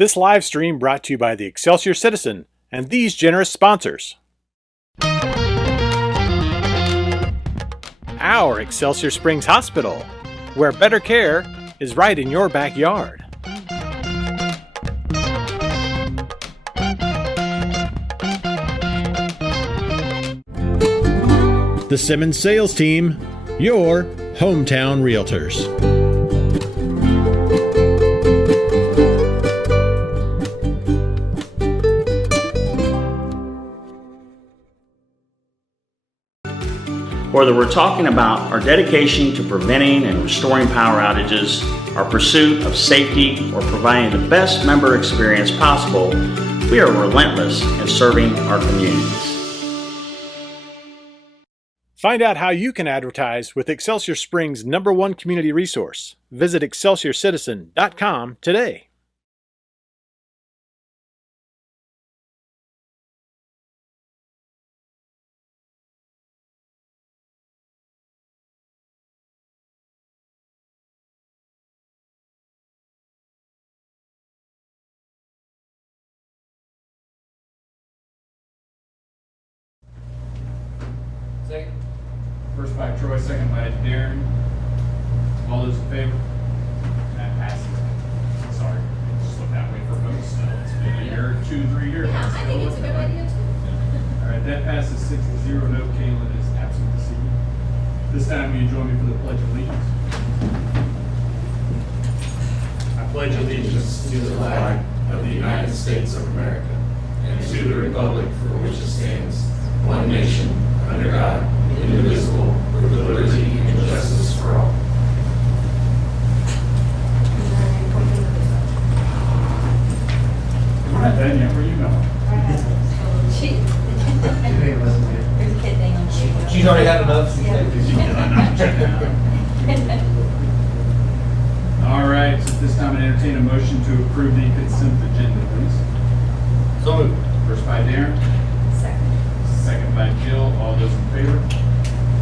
This live stream brought to you by the Excelsior Citizen and these generous sponsors. Our Excelsior Springs Hospital, where better care is right in your backyard. The Simmons Sales Team, your hometown realtors. Whether we're talking about our dedication to preventing and restoring power outages, our pursuit of safety, or providing the best member experience possible, we are relentless in serving our communities. Find out how you can advertise with Excelsior Springs' #1 community resource. Visit ExcelsiorCitizen.com today. Second. First by Troy, second by Darren. All those in favor? That passes. Sorry, just look that way for votes still. It's been a year, 2-3 years. Yeah, I think it's a good idea too. All right, that passes 6-0. No, Caitlin is absent this evening. This time, will you join me for the Pledge of Allegiance? I pledge allegiance to the flag of the United States of America and to the republic for which it stands, one nation, under God, indivisible, with liberty and justice for all. We're not done yet. Where you going? There's a kid thing on the table. She's already had enough. All right, so at this time, I entertain a motion to approve the consent agenda, please. So moved. First by Darren. Second by Jill. All those in favor?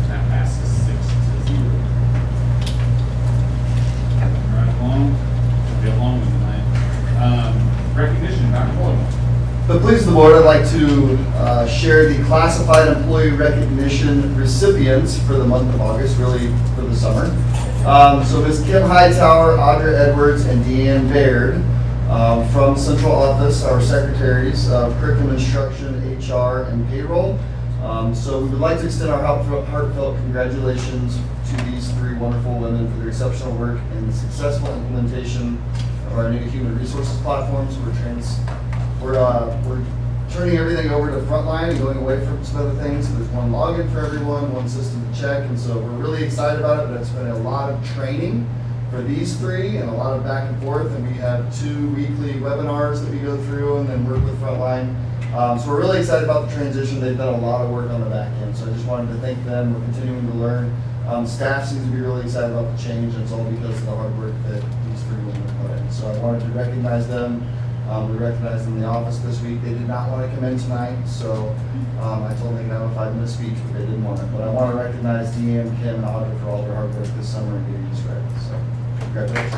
That passes 6-0. Right along. It'll be a long one tonight. Recognition, Dr. Boyle. But please, the board, I'd like to share the classified employee recognition recipients for the month of August, really for the summer. So Ms. Kim Hightower, Audra Edwards, and Deanne Baird from Central Office, our secretaries of Curriculum Instruction, HR, and Payroll. So we would like to extend our heartfelt congratulations to these 3 wonderful women for their exceptional work and the successful implementation of our new human resources platforms. We're turning everything over to Frontline and going away from some other things. So there's one login for everyone, one system to check, and so we're really excited about it. But it's been a lot of training for these 3 and a lot of back and forth, and we have 2 weekly webinars that we go through and then work with Frontline. So we're really excited about the transition. They've done a lot of work on the back end, so I just wanted to thank them. We're continuing to learn. Staff seems to be really excited about the change, and it's all because of the hard work that these 3 women have put in. So I wanted to recognize them. We recognized them in the office this week. They did not want to come in tonight, so I told them they could have a 5-minute speech, but they didn't want it. But I want to recognize Deanne, Kim, and Audra for all their hard work this summer and getting this ready. So congratulations.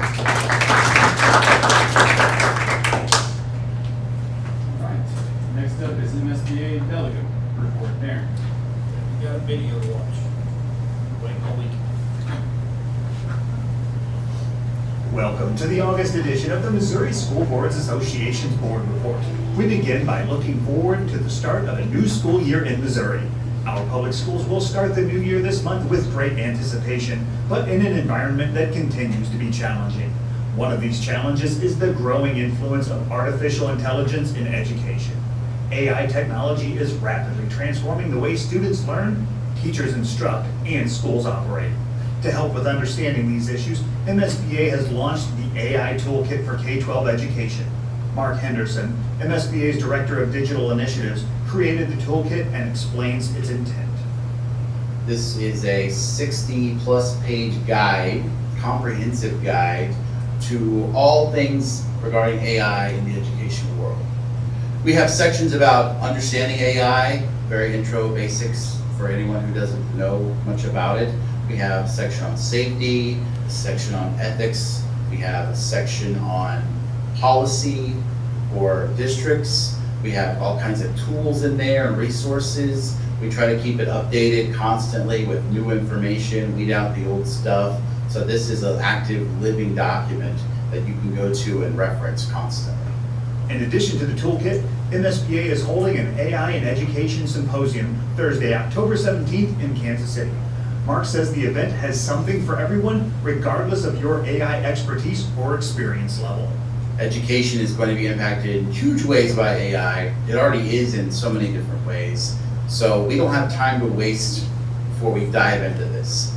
Next up is MSBA delegate report. Darren. You got a video to watch. Waiting all week. Welcome to the August edition of the Missouri School Boards Association's Board Report. We begin by looking forward to the start of a new school year in Missouri. Our public schools will start the new year this month with great anticipation, but in an environment that continues to be challenging. One of these challenges is the growing influence of artificial intelligence in education. AI technology is rapidly transforming the way students learn, teachers instruct, and schools operate. To help with understanding these issues, MSBA has launched the AI Toolkit for K-12 Education. Mark Henderson, MSBA's Director of Digital Initiatives, created the toolkit and explains its intent. This is a 60-plus page guide, comprehensive guide to all things regarding AI in the educational world. We have sections about understanding AI, very intro basics for anyone who doesn't know much about it. We have a section on safety, a section on ethics, we have a section on policy for districts. We have all kinds of tools in there and resources. We try to keep it updated constantly with new information, weed out the old stuff. So this is an active living document that you can go to and reference constantly. In addition to the toolkit, MSBA is holding an AI in Education Symposium Thursday, October 17th in Kansas City. Mark says the event has something for everyone, regardless of your AI expertise or experience level. Education is going to be impacted in huge ways by AI. It already is in so many different ways. So we don't have time to waste before we dive into this.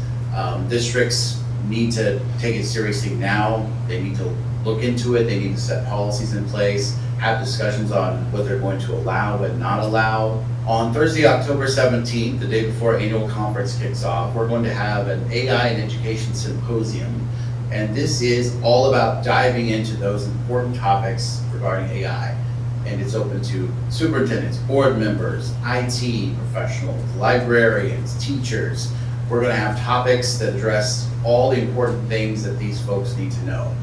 Districts need to take it seriously now. They need to look into it. They need to set policies in place, have discussions on what they're going to allow and not allow. On Thursday, October 17th, the day before annual conference kicks off, we're going to have an AI in Education Symposium. And this is all about diving into those important topics regarding AI. And it's open to superintendents, board members, IT professionals, librarians, teachers. We're going to have topics that address all the important things that these folks need to know.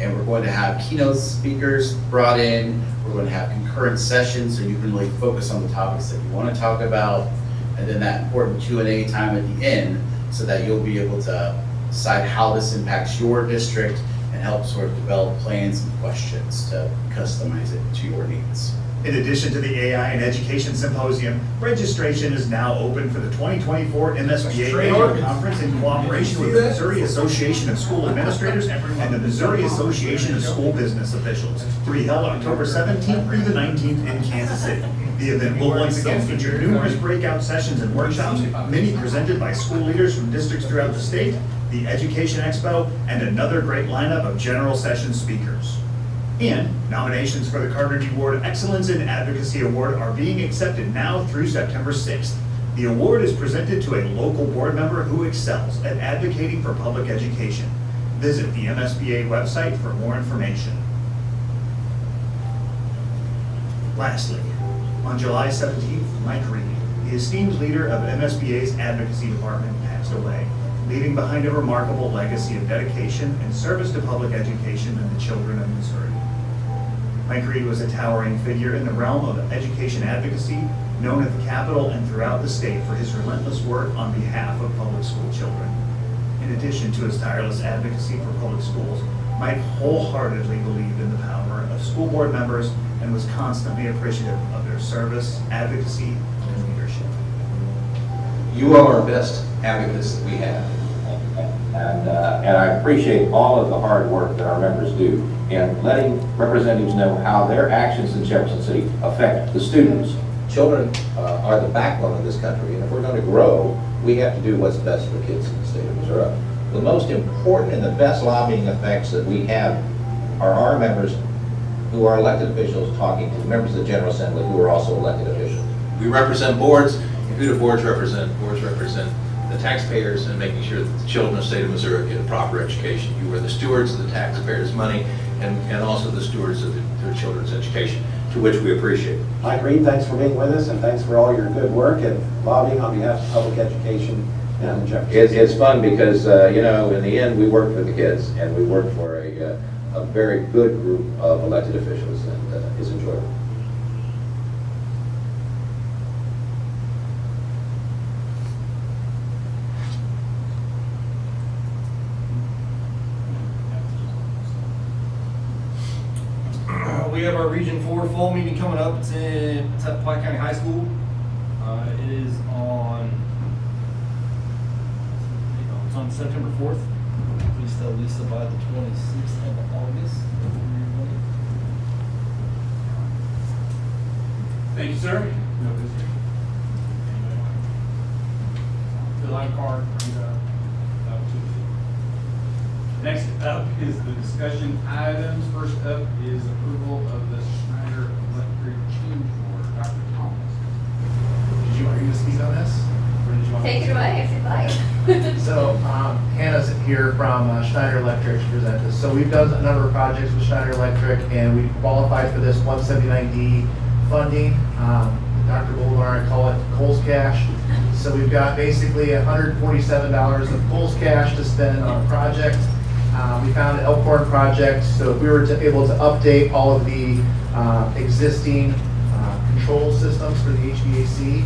And we're going to have keynote speakers brought in. We're going to have concurrent sessions so you can really focus on the topics that you want to talk about. And then that important Q&A time at the end so that you'll be able to decide how this impacts your district and help sort of develop plans and questions to customize it to your needs. In addition to the AI in Education Symposium, registration is now open for the 2024 MSBA Annual Conference in cooperation with the Missouri Association of School Administrators and the Missouri Association of School Business Officials, to be held October 17th through the 19th in Kansas City. The event will once again feature numerous breakout sessions and workshops, many presented by school leaders from districts throughout the state, the Education Expo, and another great lineup of general session speakers. And nominations for the Carnegie Award Excellence in Advocacy Award are being accepted now through September 6th. The award is presented to a local board member who excels at advocating for public education. Visit the MSBA website for more information. Lastly, on July 17th, Mike Reed, the esteemed leader of MSBA's advocacy department, passed away, leaving behind a remarkable legacy of dedication and service to public education and the children of Missouri. Mike Reed was a towering figure in the realm of education advocacy, known at the Capitol and throughout the state for his relentless work on behalf of public school children. In addition to his tireless advocacy for public schools, Mike wholeheartedly believed in the power of school board members and was constantly appreciative of their service, advocacy, and leadership. You are our best advocates that we have. And I appreciate all of the hard work that our members do in letting representatives know how their actions in Jefferson City affect the students. Children are the backbone of this country, and if we're going to grow, we have to do what's best for kids in the state of Missouri. The most important and the best lobbying effects that we have are our members who are elected officials talking to members of the General Assembly who are also elected officials. We represent boards, and who do boards represent? Boards represent the taxpayers and making sure that the children of the state of Missouri get a proper education. You are the stewards of the taxpayers' money and also the stewards of their children's education, to which we appreciate. Mike Reed, thanks for being with us and thanks for all your good work and lobbying on behalf of public education in Jefferson. It's fun because, you know, in the end, we work for the kids and we work for a very good group of elected officials, and it's enjoyable. We have our Region 4 fall meeting coming up. It's at Pike County High School. It is on September 4th. Please tell Lisa by the 26th of August. Thank you, sir. Fill out a card. Next up is the discussion items. First up is approval of the Schneider Electric change order. Dr. Thomas. Did you want to speak on this? Or did you want Take it away if you'd like. So Hannah's here from Schneider Electric to present this. So we've done a number of projects with Schneider Electric and we qualified for this 179D funding. Dr. Goldar and I call it Coles Cash. So we've got basically $147 of Coles Cash to spend on a project. We found an Elkhorn project, so if we were able to update all of the existing control systems for the HVAC,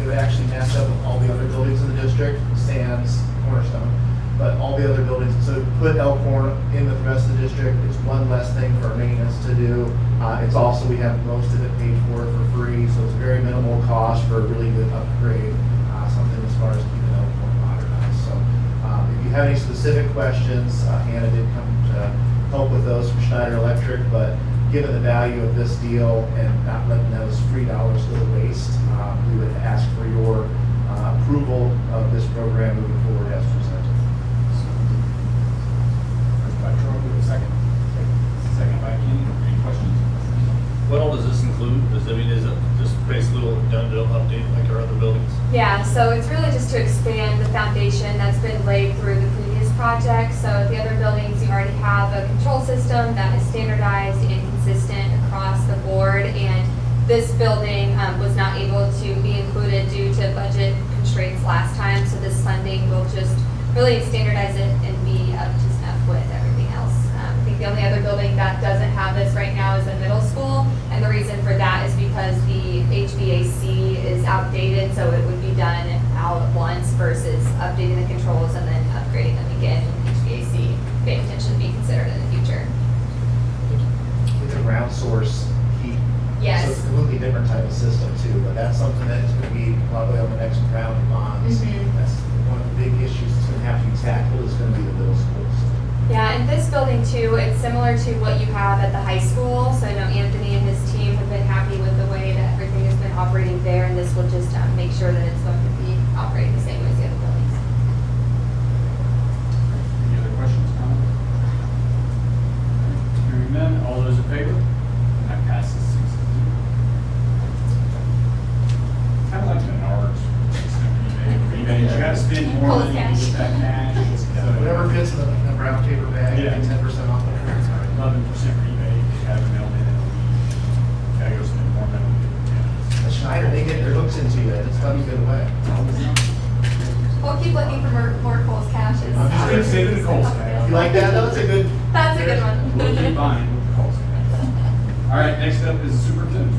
it would actually match up with all the other buildings in the district, sans Cornerstone, but all the other buildings. So put Elkhorn in with the rest of the district, it's one less thing for our maintenance to do. It's also, we have most of it paid for free, so it's very minimal cost for a really good upgrade, something as far as keeping Elkhorn modernized. So if you have any specific questions, Hannah did come to help with those from Schneider Electric, but given the value of this deal and not letting those free dollars go to waste, we would ask for your approval of this program moving forward as presented. First by Troy, with a second. Second by Kenny. Any questions? What all does this include? Is it just basically done to update like our other buildings? Yeah, so it's really just to expand the foundation that's been laid through the previous project. So at the other buildings, you already have a control system that is standardized and consistent across the board. And this building was not able to be included due to budget constraints last time. So this funding will just really standardize it and be up to snuff with everything else. I think the only other building that doesn't have this right now is the middle school. And the reason for that is because the HVAC is outdated, so it would be done all at once versus updating the controls and then upgrading them again. HVAC, paying attention to be considered in the future. It's a ground source heat. Yes. So it's a completely different type of system too, but that's something that is going to be probably on the next round of bonds. That's one of the big issues that's going to have to be tackled is going to be the middle schools. Yeah, and this building too, it's similar to what you have at the high school. So I know Anthony and his team have been happy with the way that everything has been operating there, and this will just make sure that it's going to be operating the same way as the other buildings. Any other questions, comments? Hearing none, all those in favor? That passes 6-0. Kind of like the NARS. Rebate. You gotta spend more than you get that cash. Whatever fits in the brown paper bag, Yeah. you get 10% off. 11% rebate, you have it mailed in a week. Gotta go spend more money. The Schneider, they get their hooks into you, it's not a good way. We'll keep looking for more Kohl's caches. I'm just gonna say the Kohl's cash. You like that? That's a good. That's a good one. We'll keep buying with the Kohl's cash. All right, next up is the superintendent.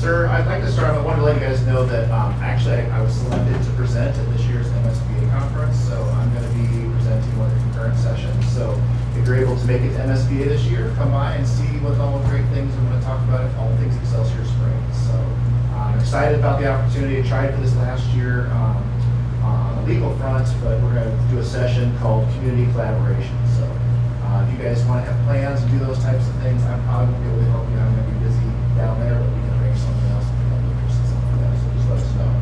Sir, I'd like to start, I wanted to let you guys know that actually I was selected to present at this year's MSBA conference, so I'm going to be presenting one of the concurrent sessions. So if you're able to make it to MSBA this year, come by and see what all the great things I'm going to talk about, all things Excelsior Springs. So I'm excited about the opportunity. I tried for this last year on the legal front, but we're going to do a session called Community Collaboration. So if you guys want to have plans and do those types of things, I probably won't be able to help you. I'm going to be busy down there, but we can arrange something else to help you or something like that, so just let us know.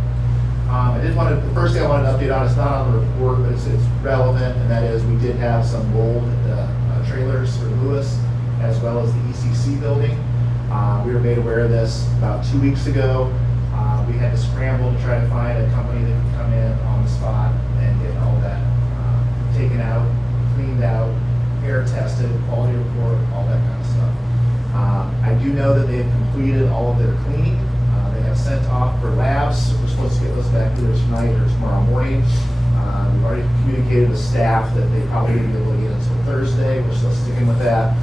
The first thing I wanted to update on, it's not on the report, but it's relevant, and that is we did have some mold at the trailers for Lewis, as well as the ECC building. We were made aware of this about 2 weeks ago. We had to scramble to try to find a company that could come in on the spot and get all that taken out, cleaned out, air tested, quality report, all that kind of stuff. I do know that they have completed all of their cleaning. They have sent off for labs. We're supposed to get those back either tonight or tomorrow morning. We've already communicated with staff that they probably won't be able to get until Thursday. We're still sticking with that.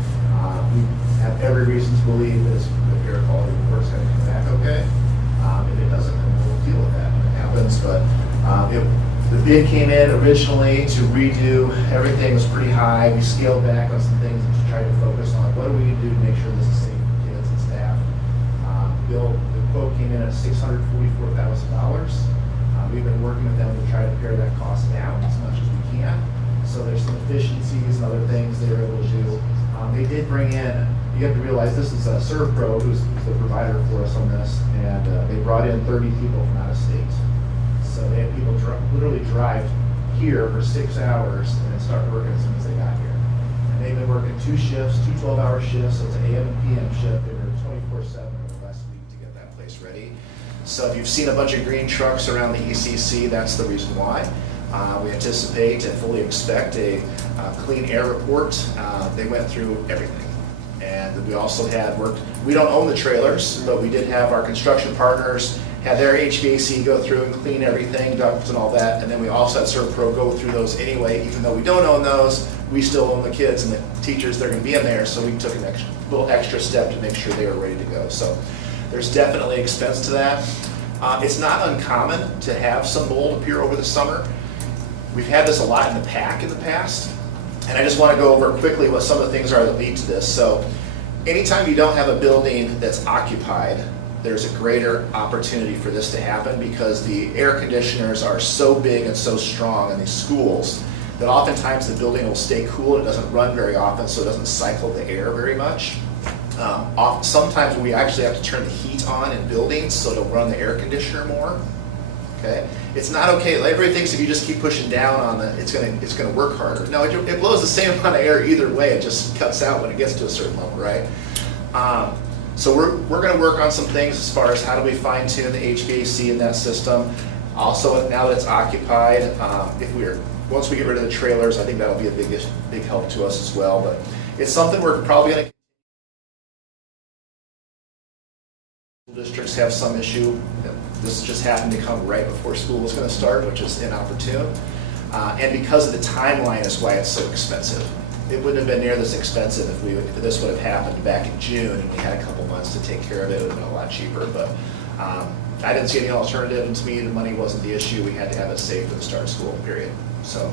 We have every reason to believe that the air quality report is going to come back okay. If it doesn't, then we'll deal with that when it happens. But the bid came in originally to redo everything was pretty high. We scaled back on some things and just tried to focus on what do we need to do to make sure this is safe for kids and staff. The quote came in at $644,000. We've been working with them to try to pare that cost down as much as we can. So there's some efficiencies and other things they were able to do. They did bring in, you have to realize this is ServPro, who's the provider for us on this, and they brought in 30 people from out of state. So they had people literally drive here for 6 hours and then start working as soon as they got here. And they've been working 2 shifts, 2 12-hour shifts, so it's an AM and PM shift. They were 24/7 over the last week to get that place ready. So if you've seen a bunch of green trucks around the ECC, that's the reason why. We anticipate and fully expect a clean air report. They went through everything. And we also had worked, we don't own the trailers, but we did have our construction partners had their HVAC go through and clean everything, ducts and all that, and then we also had Servpro go through those anyway. Even though we don't own those, we still own the kids and the teachers that are going to be in there, so we took a little extra step to make sure they were ready to go. So there's definitely expense to that. It's not uncommon to have some mold appear over the summer. We've had this a lot in the PAC in the past, and I just want to go over quickly what some of the things are that lead to this. So anytime you don't have a building that's occupied, there's a greater opportunity for this to happen because the air conditioners are so big and so strong in these schools that oftentimes the building will stay cool. It doesn't run very often, so it doesn't cycle the air very much. Sometimes we actually have to turn the heat on in buildings so it'll run the air conditioner more. Okay, it's not okay. Everybody thinks if you just keep pushing down on it, it's gonna work harder. No, it blows the same amount of air either way. It just cuts out when it gets to a certain level, right? So we're going to work on some things as far as how do we fine tune the HVAC in that system. Also, now that it's occupied, once we get rid of the trailers, I think that'll be a big help to us as well. But it's something we're probably going to. Districts have some issue. This just happened to come right before school was going to start, which is inopportune. And because of the timeline is why it's so expensive. It wouldn't have been near this expensive if this would have happened back in June and we had a couple months to take care of it. It would have been a lot cheaper. But I didn't see any alternative, and to me the money wasn't the issue. We had to have it saved for the start of school period. So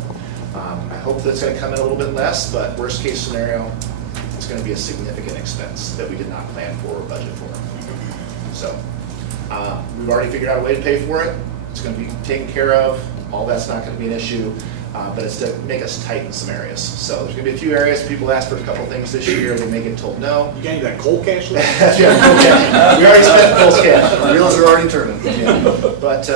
I hope that's going to come in a little bit less, but worst case scenario, it's going to be a significant expense that we did not plan for or budget for. So we've already figured out a way to pay for it. It's going to be taken care of. All that's not going to be an issue, but it's to make us tight in some areas. So there's going to be a few areas people asked for a couple things this year. They may get told no. You got any of that cold cash left? Yeah, cold cash. We already spent Cole's cash. The wheels are already turning. Yeah. But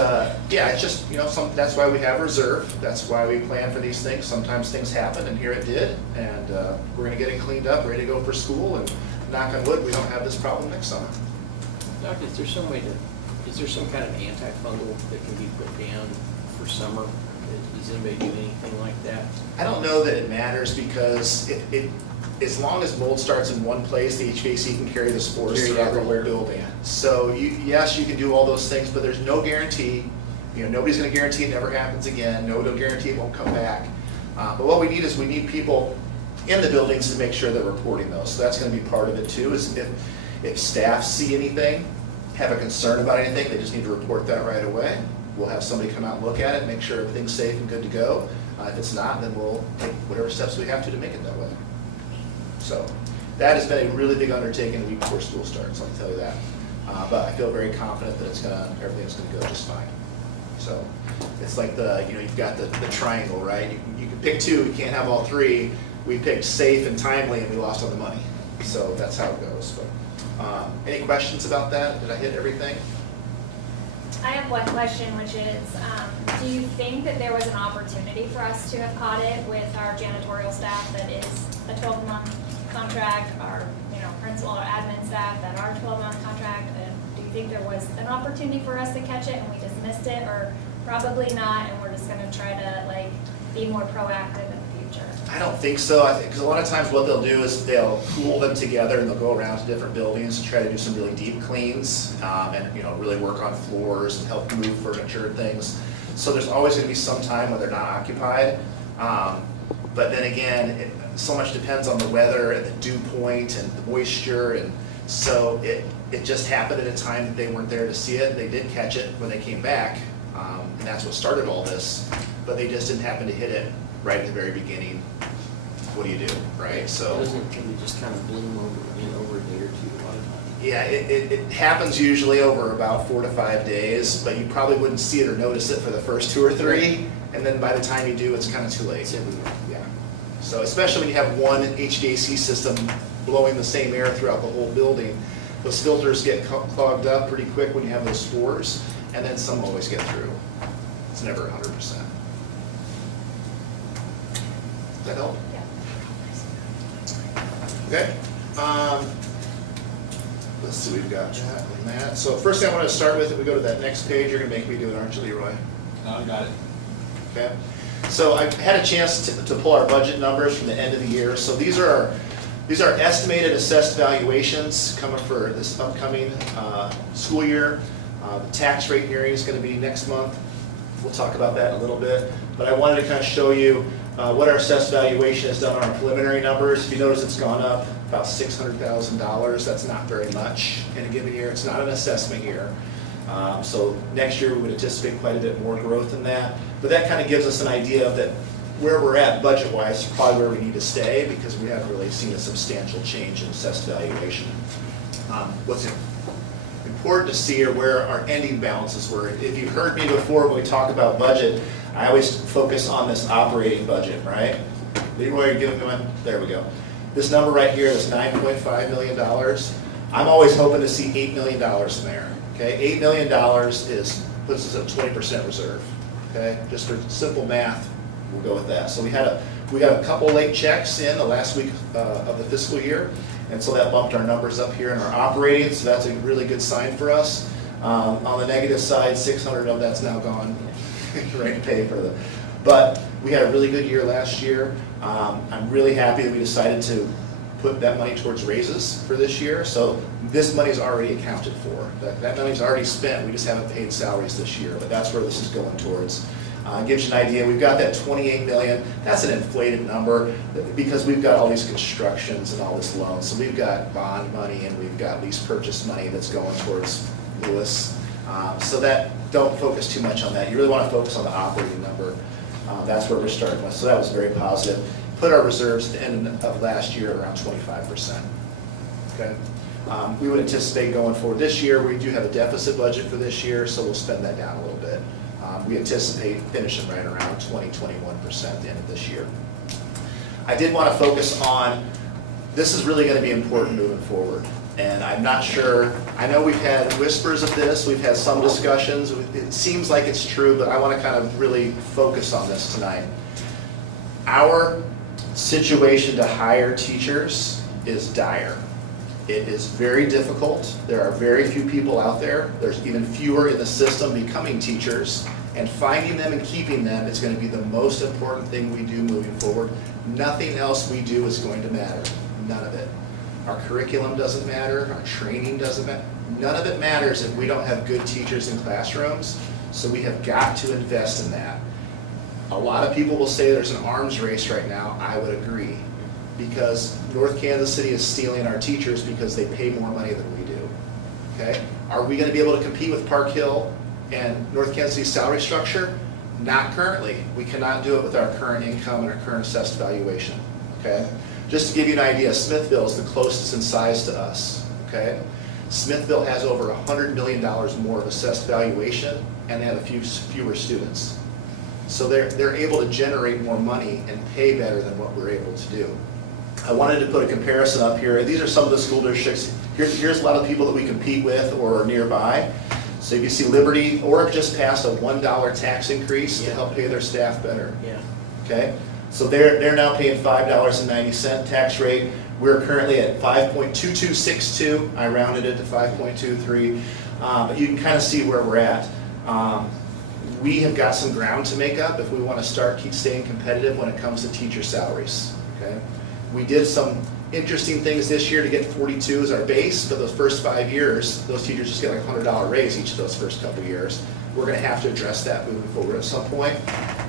yeah, it's just, that's why we have reserve. That's why we plan for these things. Sometimes things happen, and here it did. And we're going to get it cleaned up, ready to go for school. And knock on wood, we don't have this problem next summer. Doc, is there some kind of antifungal that can be put down for summer? Does anybody do anything like that? I don't know that it matters because as long as mold starts in one place, the HVAC can carry the spores throughout the whole building. So yes, you can do all those things, but there's no guarantee. Nobody's going to guarantee it never happens again. No guarantee it won't come back. But what we need is people in the buildings to make sure they're reporting those. So that's going to be part of it too. Is if staff see anything, have a concern about anything, they just need to report that right away. We'll have somebody come out and look at it, make sure everything's safe and good to go. If it's not, then we'll take whatever steps we have to make it that way. So that has been a really big undertaking the week before school starts, I'll tell you that. But I feel very confident that everything's going to go just fine. So it's like you've got the triangle, right? You can pick two, you can't have all three. We picked safe and timely, and we lost on the money. So that's how it goes. But, any questions about that? Did I hit everything? I have one question, which is, do you think that there was an opportunity for us to have caught it with our janitorial staff that is a 12-month contract, our principal or admin staff that are 12-month contract? And do you think there was an opportunity for us to catch it and we just missed it, or probably not, and we're just going to try to be more proactive in the future? I don't think so. I think because a lot of times what they'll do is they'll pool them together and they'll go around to different buildings and try to do some really deep cleans and really work on floors and help move furniture and things. So there's always going to be some time when they're not occupied. But then again, so much depends on the weather and the dew point and the moisture, and so it just happened at a time that they weren't there to see it. They did catch it when they came back, and that's what started all this. But they just didn't happen to hit it right at the very beginning. What do you do, right? So doesn't it just kind of bloom over a day or two a lot of times? Yeah, it happens usually over about 4 to 5 days, but you probably wouldn't see it or notice it for the first 2 or 3, and then by the time you do, it's kind of too late. Yeah. So especially when you have one HVAC system blowing the same air throughout the whole building, those filters get clogged up pretty quick when you have those spores, and then some always get through. It's never 100%. Does that help? Yeah. Okay. Let's see, we've got that and that. So first thing I want to start with, if we go to that next page, you're going to make me do it, aren't you, Leroy? No, I got it. Okay. So I've had a chance to pull our budget numbers from the end of the year. So these are estimated assessed valuations coming for this upcoming school year. The tax rate hearing is going to be next month. We'll talk about that in a little bit. But I wanted to kind of show you what our assessed valuation has done on our preliminary numbers. If you notice, it's gone up about $600,000. That's not very much in a given year. It's not an assessment year. So next year we would anticipate quite a bit more growth than that. But that kind of gives us an idea of that where we're at budget-wise is probably where we need to stay, because we haven't really seen a substantial change in assessed valuation. What's important to see are where our ending balances were. If you've heard me before when we talk about budget, I always focus on this operating budget, right? Leroy, give me one. There we go. This number right here is $9.5 million. I'm always hoping to see $8 million in there. Okay, $8 million puts us at 20% reserve. Okay, just for simple math, we'll go with that. So we got a couple late checks in the last week of the fiscal year, and so that bumped our numbers up here in our operating. So that's a really good sign for us. On the negative side, 600 of that's now gone. Right to pay for them. But we had a really good year last year. I'm really happy that we decided to put that money towards raises for this year. So this money is already accounted for. That money is already spent. We just haven't paid salaries this year, but that's where this is going towards. Gives you an idea. We've got that $28 million. That's an inflated number because we've got all these constructions and all this loans. So we've got bond money and we've got lease purchase money that's going towards Lewis. So that, don't focus too much on that. You really want to focus on the operating number. That's where we're starting with. So that was very positive. Put our reserves at the end of last year around 25%. Okay. We would anticipate going forward this year. We do have a deficit budget for this year, so we'll spend that down a little bit. We anticipate finishing right around 20-21% at the end of this year. I did want to focus on, this is really going to be important moving forward. And I'm not sure, I know we've had whispers of this, we've had some discussions, it seems like it's true, but I want to kind of really focus on this tonight. Our situation to hire teachers is dire. It is very difficult. There are very few people out there. There's even fewer in the system becoming teachers. And finding them and keeping them is going to be the most important thing we do moving forward. Nothing else we do is going to matter. None of it. Our curriculum doesn't matter, our training doesn't matter. None of it matters if we don't have good teachers in classrooms, so we have got to invest in that. A lot of people will say there's an arms race right now. I would agree, because North Kansas City is stealing our teachers because they pay more money than we do. Okay? Are we going to be able to compete with Park Hill and North Kansas City's salary structure? Not currently. We cannot do it with our current income and our current assessed valuation. Okay? Just to give you an idea, Smithville is the closest in size to us, okay? Smithville has over $100 million more of assessed valuation, and they have fewer students. So they're able to generate more money and pay better than what we're able to do. I wanted to put a comparison up here. These are some of the school districts. Here's a lot of people that we compete with or are nearby. So you can see Liberty, Orrick just passed a $1 tax increase to help pay their staff better. Yeah. Okay? So they're now paying $5.90 tax rate. We're currently at 5.2262. I rounded it to 5.23. But you can kind of see where we're at. We have got some ground to make up if we want to keep staying competitive when it comes to teacher salaries. Okay? We did some interesting things this year to get 42 as our base, but those first 5 years, those teachers just get like a $100 raise each of those first couple of years. We're going to have to address that moving forward at some point.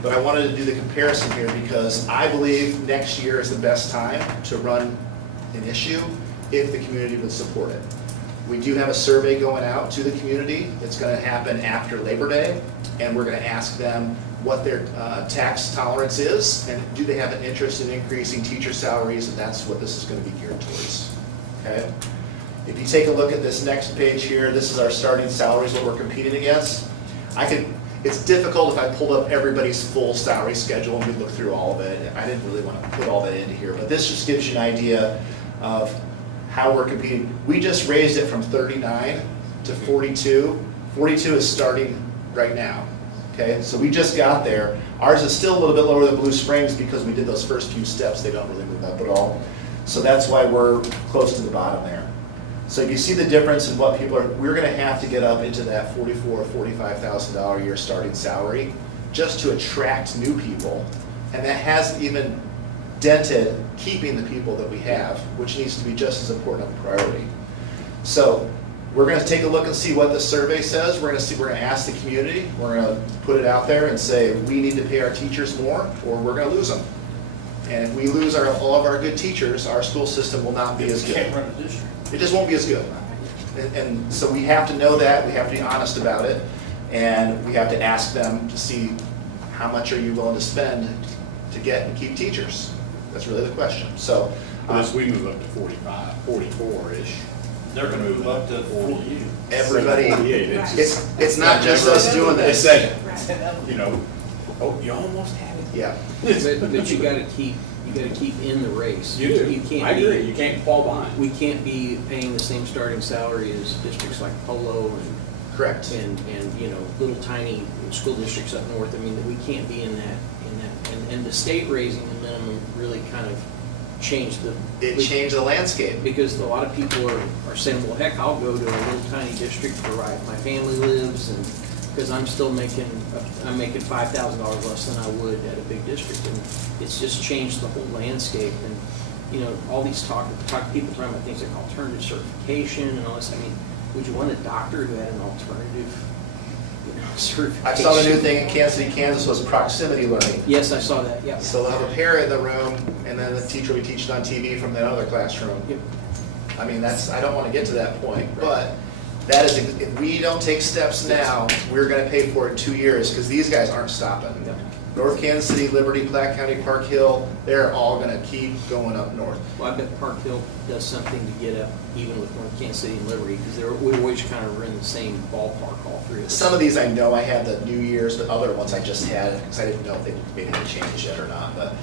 But I wanted to do the comparison here because I believe next year is the best time to run an issue if the community would support it. We do have a survey going out to the community. It's going to happen after Labor Day, and we're going to ask them what their tax tolerance is, and do they have an interest in increasing teacher salaries, and that's what this is going to be geared towards. Okay? If you take a look at this next page here, this is our starting salaries, what we're competing against. It's difficult if I pulled up everybody's full salary schedule and we look through all of it. I didn't really want to put all that into here, but this just gives you an idea of how we're competing. We just raised it from 39 to 42. 42 is starting right now. Okay, so we just got there. Ours is still a little bit lower than Blue Springs because we did those first few steps. They don't really move up at all. So that's why we're close to the bottom there. So if you see the difference in what people are, we're going to have to get up into that $44,000, $45,000 a year starting salary just to attract new people. And that hasn't even dented keeping the people that we have, which needs to be just as important of a priority. So we're gonna take a look and see what the survey says. We're gonna ask the community. We're gonna put it out there and say, we need to pay our teachers more or we're gonna lose them. And if we lose all of our good teachers, our school system will not be as good. Can't run a district. It just won't be as good. And so we have to know that, we have to be honest about it, and we have to ask them to see how much are you willing to spend to get and keep teachers. That's really the question. So Unless we move up to 45, 44-ish, they're gonna move up to 40. everybody, 48. it's not just us doing They this. say, you know, oh, you almost had it. Yeah. But you gotta keep in the race. You do. You can't I agree. be- You can't fall behind. We can't be paying the same starting salary as districts like Polo Correct. and, you know, little tiny school districts up north. I mean, that we can't be in that, and the state raising the minimum really kind of changed It changed the landscape. because a lot of people are saying, well, heck, I'll go to a little tiny district where my family lives, and because I'm making $5,000 less than I would at a big district, and it's just changed the whole landscape. And you know, all these people talking about things like alternative certification and all this. I mean, would you want a doctor who had an alternative, certification? I saw the new thing in Kansas City, Kansas was proximity learning. Yes, I saw that. Yeah. So they'll have a parent in the room, and then the teacher will be teaching on TV from the other classroom. Yep. I mean, I don't want to get to that point, but that is, if we don't take steps now, we're going to pay for it in 2 years, because these guys aren't stopping. North Kansas City, Liberty, Platte County, Park Hill, they're all going to keep going up north. Well, I bet Park Hill does something to get up even with North Kansas City and Liberty, because we always kind of in the same ballpark, all three of us. Some of these I know I had the New Year's, but other ones I just had, because I didn't know if they made any change yet or not. But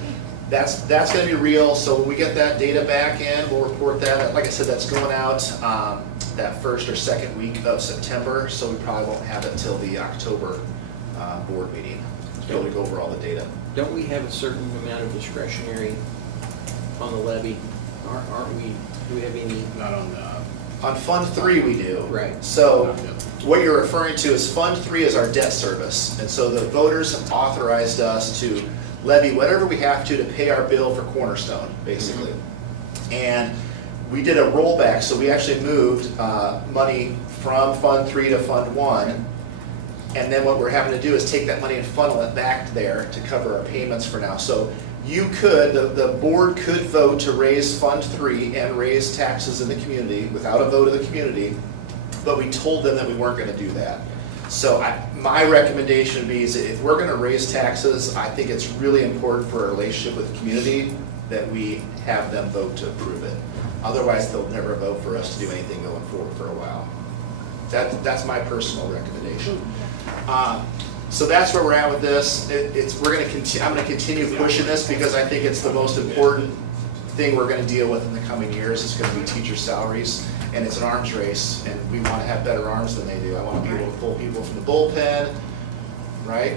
that's going to be real. So when we get that data back in, we'll report that. Like I said, that's going out that first or second week of September, so we probably won't have it until the October board meeting to be able to go over all the data. Don't we have a certain amount of discretionary on the levy? Aren't we, do we have any? Not on the. On Fund 3 we do. Right. So what you're referring to is Fund 3 is our debt service. And so the voters have authorized us to levy whatever we have to pay our bill for Cornerstone, basically. And we did a rollback, so we actually moved money from Fund 3 to Fund 1. And then what we're having to do is take that money and funnel it back there to cover our payments for now. So you could, the board could vote to raise Fund 3 and raise taxes in the community without a vote of the community, but we told them that we weren't going to do that. So my recommendation would be is if we're going to raise taxes, I think it's really important for our relationship with the community that we have them vote to approve it. Otherwise, they'll never vote for us to do anything going forward for a while. That's my personal recommendation. So that's where we're at with this. I'm going to continue pushing this because I think it's the most important thing we're going to deal with in the coming years. It's going to be teacher salaries, and it's an arms race, and we want to have better arms than they do. I want to be able to pull people from the bullpen, right?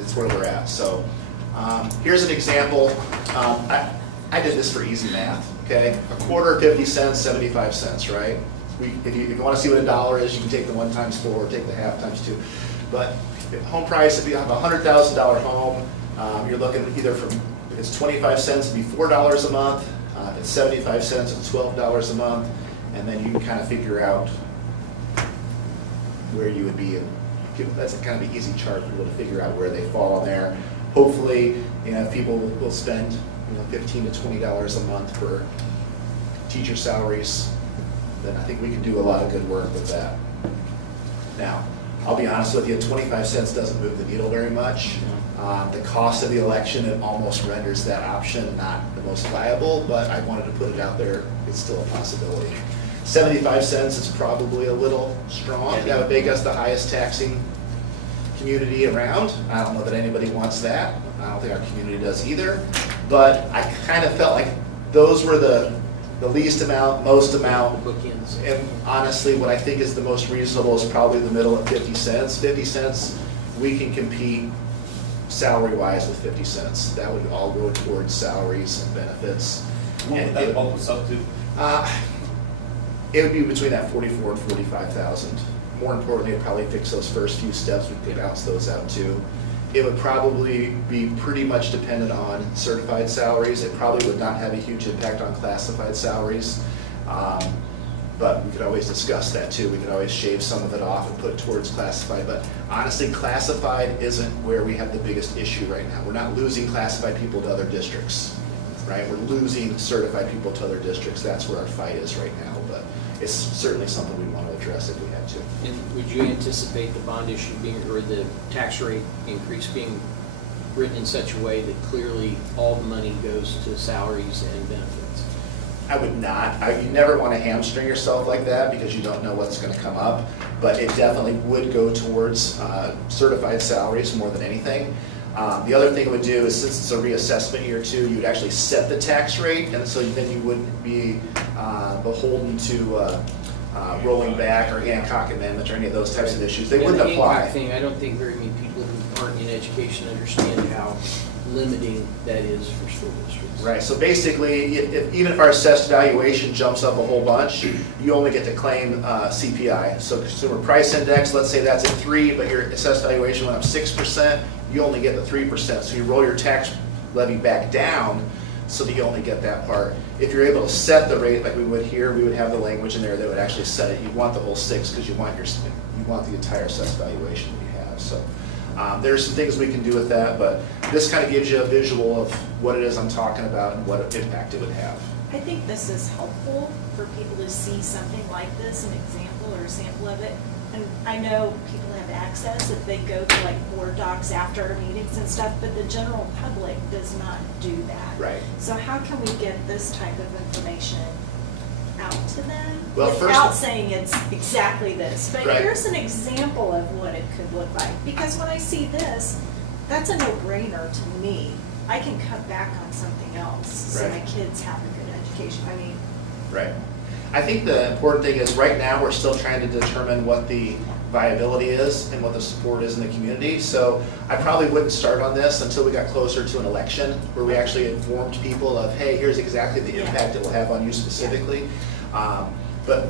It's where we're at. So here's an example. I did this for easy math, okay? A quarter, 50 cents, 75 cents, right? If you want to see what a dollar is, you can take the 1 times 4 or take the half times 2. But home price, if you have a $100,000 home, you're looking either from, if it's 25 cents, it'd be $4 a month. If it's 75 cents, it's $12 a month. And then you can kind of figure out where you would be. That's a kind of an easy chart for people to figure out where they fall on there. Hopefully, if people will spend $15 to $20 a month for teacher salaries, then I think we can do a lot of good work with that. Now, I'll be honest with you, 25 cents doesn't move the needle very much. The cost of the election, it almost renders that option not the most viable, but I wanted to put it out there. It's still a possibility. 75 cents is probably a little strong. That would make us the highest taxing community around. I don't know that anybody wants that. I don't think our community does either. But I kind of felt like those were the least amount, most amount. Bookends. And honestly, what I think is the most reasonable is probably the middle at 50 cents. 50 cents, we can compete salary-wise with 50 cents. That would all go towards salaries and benefits. What would that bump us up to? It would be between that 44 and 45,000. More importantly, it'd probably fix those first few steps. We could bounce those out too. It would probably be pretty much dependent on certified salaries. It probably would not have a huge impact on classified salaries. but we could always discuss that too. We could always shave some of it off and put it towards classified, but honestly, classified isn't where we have the biggest issue right now. We're not losing classified people to other districts, right? We're losing certified people to other districts. That's where our fight is right now, but it's certainly something we want to address if we had to. And would you anticipate the bond issue being, or the tax rate increase being written in such a way that clearly all the money goes to salaries and benefits? I would not. You never want to hamstring yourself like that because you don't know what's going to come up, but it definitely would go towards certified salaries more than anything. The other thing it would do is, since it's a reassessment year too, you would actually set the tax rate, and so then you wouldn't be beholden to rolling back or Hancock amendments or any of those types of issues. They wouldn't the apply. Hancock thing, I don't think very many people who aren't in education understand how limiting that is for school districts. Right, so basically, even if our assessed valuation jumps up a whole bunch, you only get to claim CPI. So consumer price index, let's say that's at 3, but your assessed valuation went up 6%, you only get the 3%. So you roll your tax levy back down so that you only get that part. If you're able to set the rate like we would here, we would have the language in there that would actually set it. You want the whole 6 because you want the entire assessed valuation that you have. So there's some things we can do with that, but this kind of gives you a visual of what it is I'm talking about and what impact it would have. I think this is helpful for people to see something like this, an example or a sample of it. And I know people have access if they go to like board docs after our meetings and stuff, but the general public does not do that. Right. So how can we get this type of information out to them first, without saying it's exactly this? But right. Here's an example of what it could look like. Because when I see this, that's a no-brainer to me. I can cut back on something else so Right. my kids have a good education. I mean, Right. I think the important thing is right now we're still trying to determine what the viability is and what the support is in the community. So I probably wouldn't start on this until we got closer to an election where we actually informed people of, hey, here's exactly the impact it will have on you specifically. But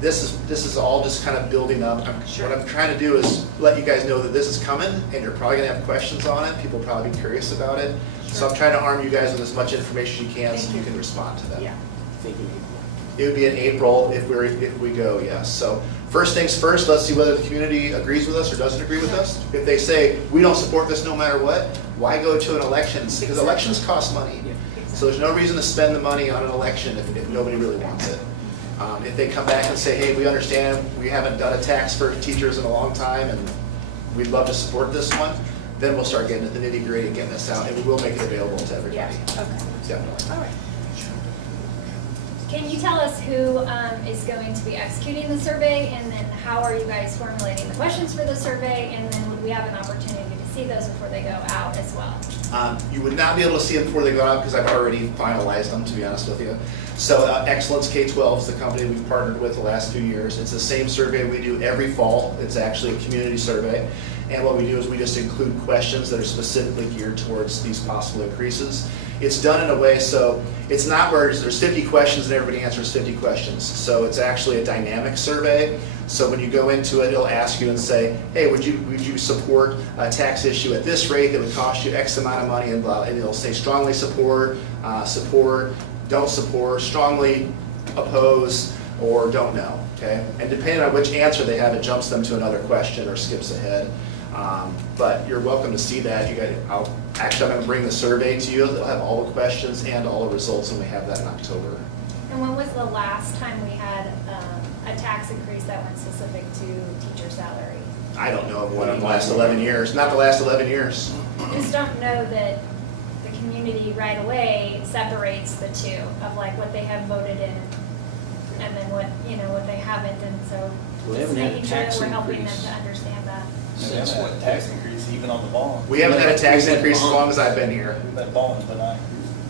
this is all just kind of building up. What I'm trying to do is let you guys know that this is coming and you're probably gonna have questions on it. People will probably be curious about it. So I'm trying to arm you guys with as much information you can so you can respond to them. yeah. It would be in April if we go, yes. So first things first, let's see whether the community agrees with us or doesn't agree with us. If they say, we don't support this no matter what, why go to an election? Because elections cost money. So there's no reason to spend the money on an election if nobody really wants it. If they come back and say, hey, we understand we haven't done a tax for teachers in a long time and we'd love to support this one, then we'll start getting into the nitty gritty and getting this out, and we will make it available to everybody. Yeah. Okay. Definitely. All right. Can you tell us who is going to be executing the survey, and then how are you guys formulating the questions for the survey, and then would we have an opportunity to see those before they go out as well? You would not be able to see them before they go out because I've already finalized them, to be honest with you. So Excellence K-12 is the company we've partnered with the last few years. It's the same survey we do every fall. It's actually a community survey. And what we do is we just include questions that are specifically geared towards these possible increases. It's done in a way so it's not where there's 50 questions and everybody answers 50 questions. So it's actually a dynamic survey. So when you go into it, it'll ask you and say, hey, would you support a tax issue at this rate that would cost you X amount of money, and blah, and it'll say strongly support, support, don't support, strongly oppose, or don't know, okay? And depending on which answer they have, it jumps them to another question or skips ahead. But you're welcome to see that. You guys, I'm going to bring the survey to you. They'll have all the questions and all the results, and we have that in October. And when was the last time we had a tax increase that went specific to teacher salary? I don't know of one in the last 11 years. Not the last 11 years. Just don't know that the community right away separates the two of like what they have voted in and then what they haven't, and so just making sure that we're helping them to understand that. That's what tax increase even on the bond. We haven't had a tax increase as long as I've been here. That bond's been high.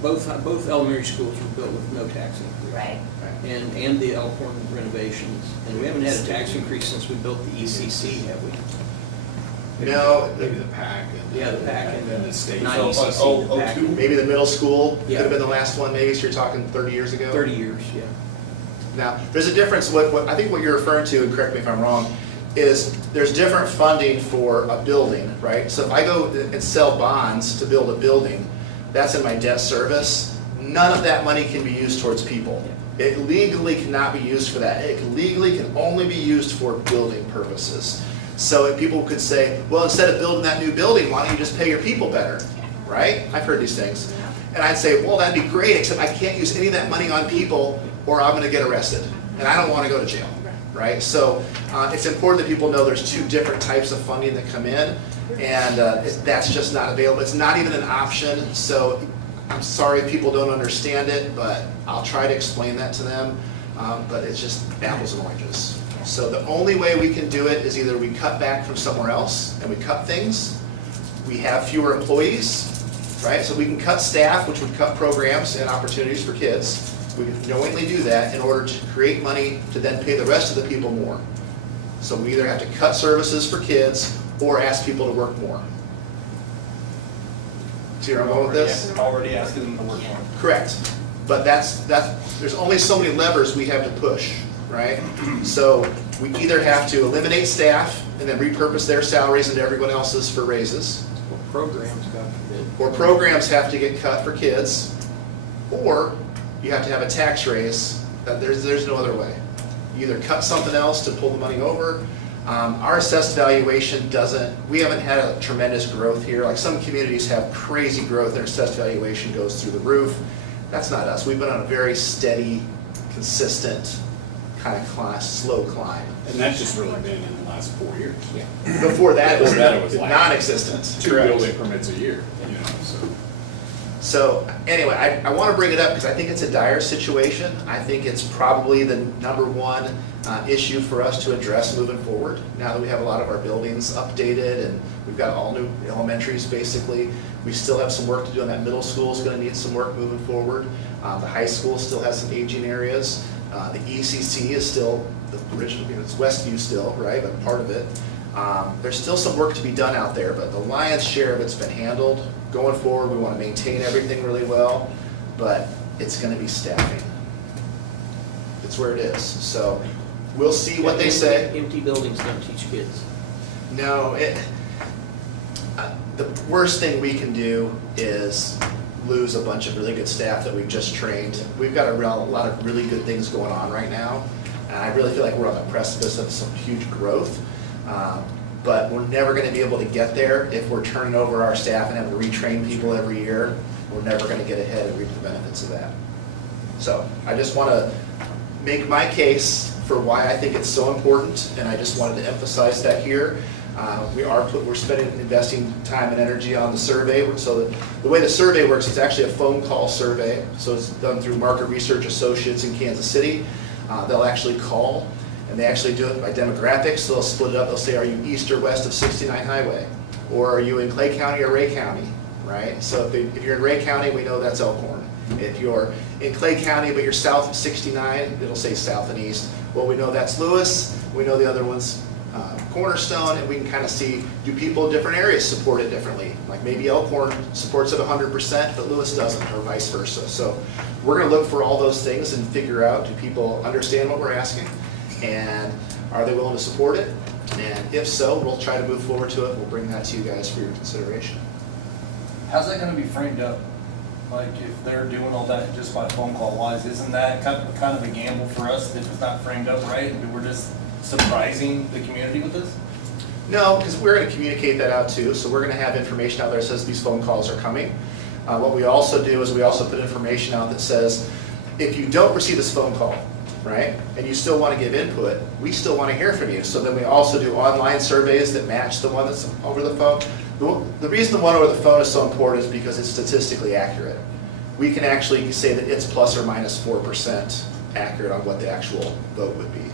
Both elementary schools were built with no tax increase. Right. And the Elkhorn renovations. And we haven't had a tax increase since we built the ECC, have we? No. Maybe the PAC. Yeah, the PAC and then the state. Not ECC, the PAC. Maybe the middle school Yeah. could have been the last one, maybe, so you're talking 30 years ago? 30 years, yeah. Now, there's a difference. What I think what you're referring to, and correct me if I'm wrong, is there's different funding for a building, right? So if I go and sell bonds to build a building, that's in my debt service. None of that money can be used towards people. It legally cannot be used for that. It legally can only be used for building purposes. So if people could say, well, instead of building that new building, why don't you just pay your people better, right? I've heard these things. And I'd say, well, that'd be great, except I can't use any of that money on people or I'm gonna get arrested. And I don't wanna go to jail, right? So it's important that people know there's two different types of funding that come in, and that's just not available. It's not even an option, so I'm sorry if people don't understand it, but I'll try to explain that to them. But it's just apples and oranges. So the only way we can do it is either we cut back from somewhere else and we cut things. We have fewer employees, right? So we can cut staff, which would cut programs and opportunities for kids. We can knowingly do that in order to create money to then pay the rest of the people more. So we either have to cut services for kids or ask people to work more. See where I'm going with this? Already asking them to work more. Correct. But there's only so many levers we have to push, right? So we either have to eliminate staff and then repurpose their salaries into everyone else's for raises. Programs, God forbid. Or programs have to get cut for kids, or you have to have a tax raise. There's no other way. You either cut something else to pull the money over. Our assessed valuation we haven't had a tremendous growth here. Like some communities have crazy growth, their assessed valuation goes through the roof. That's not us. We've been on a very steady, consistent kind of slow climb. And that's just really been in the last 4 years. Yeah. Before that, it was like non-existent. 2 building permits a year, you know, So anyway, I want to bring it up because I think it's a dire situation. I think it's probably the #1 issue for us to address moving forward. Now that we have a lot of our buildings updated and we've got all new elementaries basically, we still have some work to do on that. Middle school is going to need some work moving forward. The high school still has some aging areas. The ECC is still the original, it's Westview still, right, but part of it. There's still some work to be done out there, but the lion's share of it's been handled. Going forward, we want to maintain everything really well, but it's going to be staffing. It's where it is. So we'll see what they say. Empty buildings don't teach kids. No, the worst thing we can do is lose a bunch of really good staff that we've just trained. We've got a lot of really good things going on right now, and I really feel like we're on the precipice of some huge growth. But we're never going to be able to get there if we're turning over our staff and having to retrain people every year. We're never going to get ahead and reap the benefits of that. So I just want to make my case for why I think it's so important, and I just wanted to emphasize that here. We're investing time and energy on the survey. So the way the survey works, it's actually a phone call survey. So it's done through Market Research Associates in Kansas City. They'll actually call. And they actually do it by demographics, so they'll split it up. They'll say, are you east or west of 69 Highway? Or are you in Clay County or Ray County, right? So if you're in Ray County, we know that's Elkhorn. If you're in Clay County, but you're south of 69, it'll say south and east. Well, we know that's Lewis. We know the other one's Cornerstone, and we can kind of see, do people in different areas support it differently? Like maybe Elkhorn supports it 100%, but Lewis doesn't, or vice versa. So we're going to look for all those things and figure out, do people understand what we're asking? And are they willing to support it? And if so, we'll try to move forward to it. We'll bring that to you guys for your consideration. How's that going to be framed up? Like if they're doing all that just by phone call wise, isn't that kind of a gamble for us if it's not framed up right? And we're just surprising the community with this? No, because we're going to communicate that out too. So we're going to have information out there that says these phone calls are coming. What we also do is we also put information out that says, if you don't receive this phone call, right, and you still want to give input, we still want to hear from you. So then we also do online surveys that match the one that's over the phone. The reason the one over the phone is so important is because it's statistically accurate. We can actually say that it's plus or minus 4% accurate on what the actual vote would be.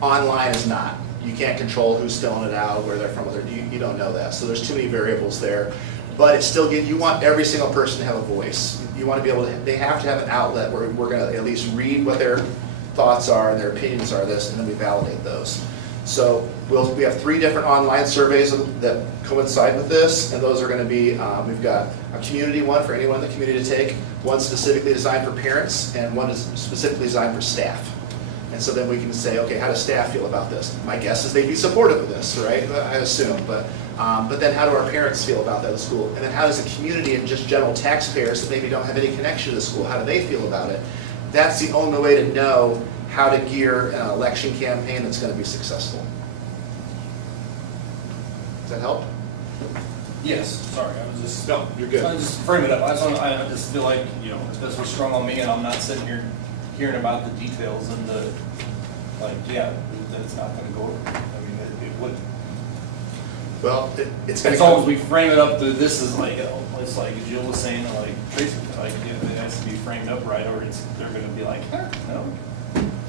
Online is not. You can't control who's filling it out, where they're from, you don't know that. So there's too many variables there. But it's still you want every single person to have a voice. You want to be able to, they have to have an outlet where we're going to at least read what their thoughts are and their opinions are this, and then we validate those. So we have 3 different online surveys that coincide with this, and those are going to be, we've got a community one for anyone in the community to take, one specifically designed for parents, and one is specifically designed for staff. And so then we can say, okay, how does staff feel about this? My guess is they'd be supportive of this, right? I assume, but then how do our parents feel about that at school? And then how does the community and just general taxpayers that maybe don't have any connection to the school, how do they feel about it? that's the only way to know how to gear an election campaign that's going to be successful. Does that help? Yes, sorry, I was just. No, you're good. I just frame it up. I just feel like, you know, this was strong on me and I'm not sitting here hearing about the details and the, like, yeah, that it's not gonna go over. I mean, it would. Well, it's going As to long as we frame it up to this is like, it's like Jill was saying, like Tracy, like, it has to be framed up right or they're gonna be like, no.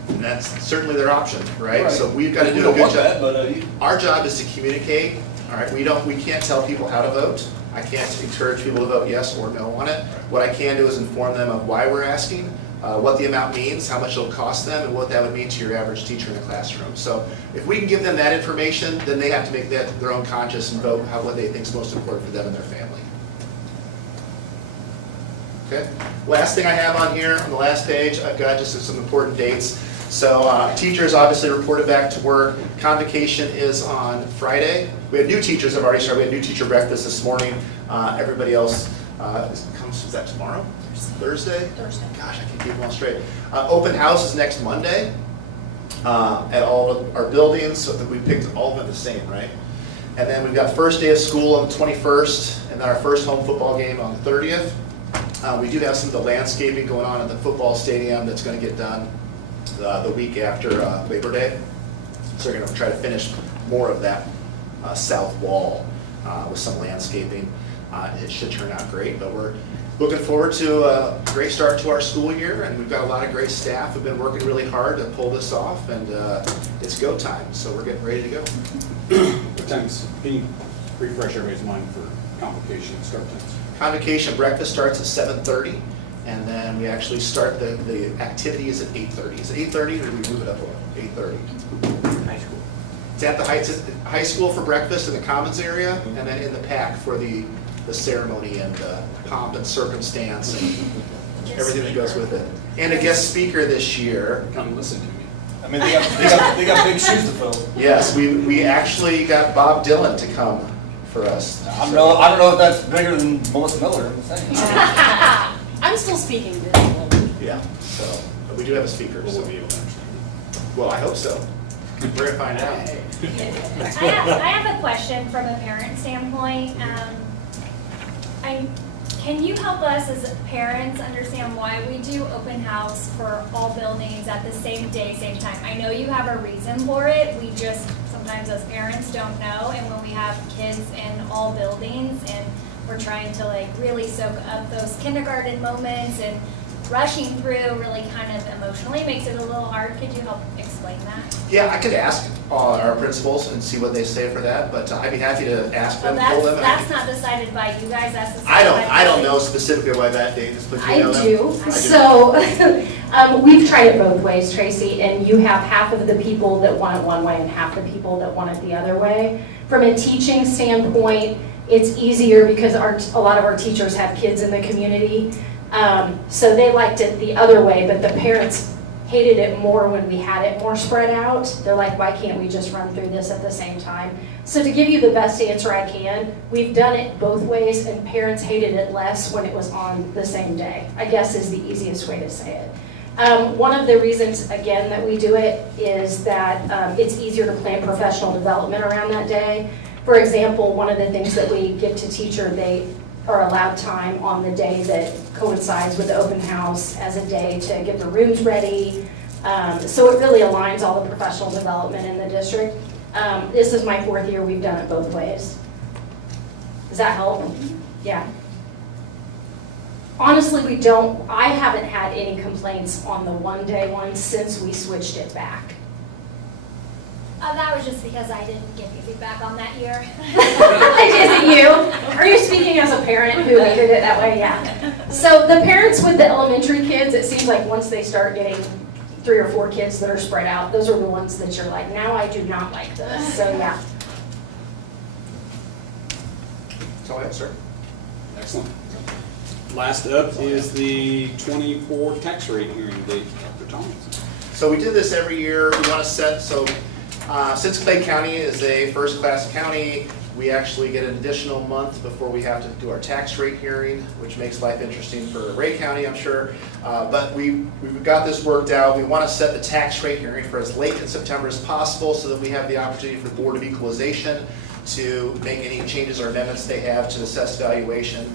And that's certainly their option, right? Right. So we've got to We do a don't good want job. that, but, Our job is to communicate, all right? We can't tell people how to vote. I can't encourage people to vote yes or no on it. What I can do is inform them of why we're asking, what the amount means, how much it'll cost them, and what that would mean to your average teacher in the classroom. So if we can give them that information, then they have to make that their own conscious and vote what they think is most important for them and their family. Okay. Last thing I have on here, on the last page, I've got just some important dates. So teachers obviously reported back to work. Convocation is on Friday. We have new teachers have already started. We had new teacher breakfast this morning. Everybody else is that tomorrow? Thursday? Thursday. Gosh, I can keep them all straight. Open house is next Monday at all of our buildings. So that we picked all of them the same, right? And then we've got first day of school on the 21st, and then our first home football game on the 30th. We do have some of the landscaping going on at the football stadium that's going to get done the week after Labor Day. So we're going to try to finish more of that south wall with some landscaping. It should turn out great, but we're looking forward to a great start to our school year, and we've got a lot of great staff who've been working really hard to pull this off, and it's go time, so we're getting ready to go. What times, can you refresh everybody's mind for convocation start times? Convocation breakfast starts at 7:30, and then we actually start the activities at 8:30. Is it 8:30 or do we move it up a little? 8:30. High school. It's at the high school for breakfast in the commons area, and then in the PAC for the ceremony and pomp and circumstance and everything that goes with it. And a guest speaker this year. Come listen to me. I mean, they got big shoes to fill. Yes, we actually got Bob Dylan to come for us. I don't know if that's bigger than Melissa Miller. I'm saying. I'm still speaking this. Yeah, so but we do have a speaker. So we'll be able to understand. Well, I hope so. We're gonna find out. I have a question from a parent standpoint. Can you help us as parents understand why we do open house for all buildings at the same day, same time? I know you have a reason for it. We just sometimes as parents don't know. And when we have kids in all buildings and we're trying to like really soak up those kindergarten moments and rushing through really kind of emotionally makes it a little hard. Could you help explain that? Yeah, I could ask our principals and see what they say for that, but I'd be happy to ask them, pull them. That's not decided by you guys, that's decided by I don't know specifically why that date is, but you know that? I do. So we've tried it both ways, Tracy, and you have half of the people that want it one way and half the people that want it the other way. From a teaching standpoint, it's easier because a lot of our teachers have kids in the community. So they liked it the other way, but the parents hated it more when we had it more spread out. They're like, why can't we just run through this at the same time? So to give you the best answer I can, we've done it both ways, and parents hated it less when it was on the same day, I guess is the easiest way to say it. One of the reasons, again, that we do it is that it's easier to plan professional development around that day. For example, one of the things that we give to teacher, they are allowed time on the day that coincides with the open house as a day to get the rooms ready. So it really aligns all the professional development in the district. This is my 4th year we've done it both ways. Does that help? Yeah. Honestly, I haven't had any complaints on the one-day one since we switched it back. That was just because I didn't give you feedback on that year. Is it you? Are you speaking as a parent who did it that way? Yeah. So the parents with the elementary kids, it seems like once they start getting 3 or 4 kids that are spread out, those are the ones that you're like, now I do not like this. So yeah. That's all I have, sir. Excellent. Last up is the 24 tax rate hearing date, Dr. Thomas. So we did this every year. We want to set, since Clay County is a first-class county, We actually get an additional month before we have to do our tax rate hearing, which makes life interesting for Ray County, I'm sure. But we've got this worked out. We want to set the tax rate hearing for as late in September as possible so that we have the opportunity for the Board of Equalization to make any changes or amendments they have to the assessed valuation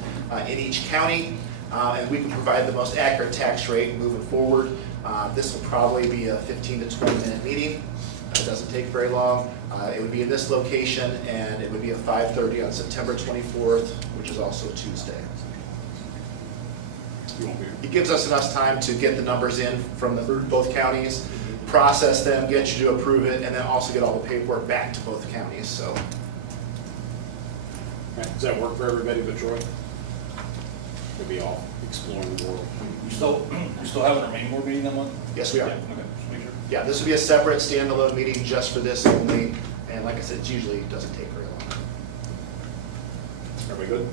in each county. And we can provide the most accurate tax rate moving forward. This will probably be a 15 to 20 minute meeting. It doesn't take very long. It would be in this location, and it would be at 5:30 on September 24th, which is also a Tuesday. It gives us enough time to get the numbers in from both counties, process them, get you to approve it, and then also get all the paperwork back to both counties. So, Does that work for everybody but Troy? We'll be all exploring the world. You still having our main board meeting that month? yes, we are. Okay, just make sure. Yeah, this would be a separate standalone meeting just for this only, and like I said, it usually doesn't take very long. Everybody good?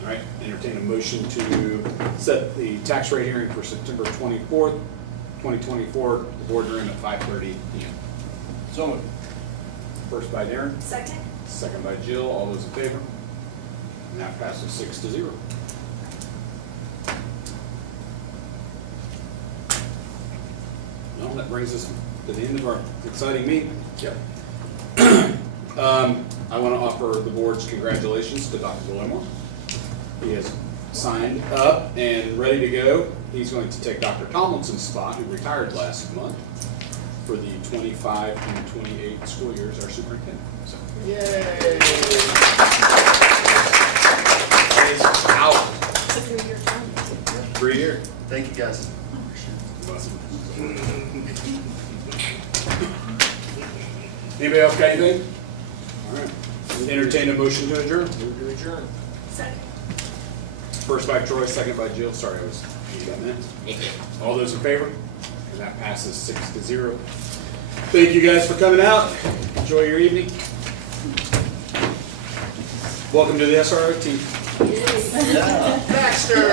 All right, entertain a motion to set the tax rate hearing for September 24th, 2024, the boardroom at 5:30 p.m. So moved. First by Darren, Second? second by Jill. All those in favor? And that passes 6-0. Well, that brings us to the end of our exciting meeting. Yep. I want to offer the board's congratulations to Dr. Willimore. He has signed up and ready to go. He's going to take Dr. Tomlinson's spot, who retired last month, for the 25 and 28 school year as our superintendent. So. Yay! Out. It's a 3-year term. 3 year. Thank you, guys. Anybody else got anything? All right. Entertain a motion to adjourn. Move to adjourn. Second. First by Troy, second by Jill. Sorry, I was eating that minute. All those in favor? And that passes 6-0. Thank you guys for coming out. Enjoy your evening. Welcome to the SRO team. Baxter!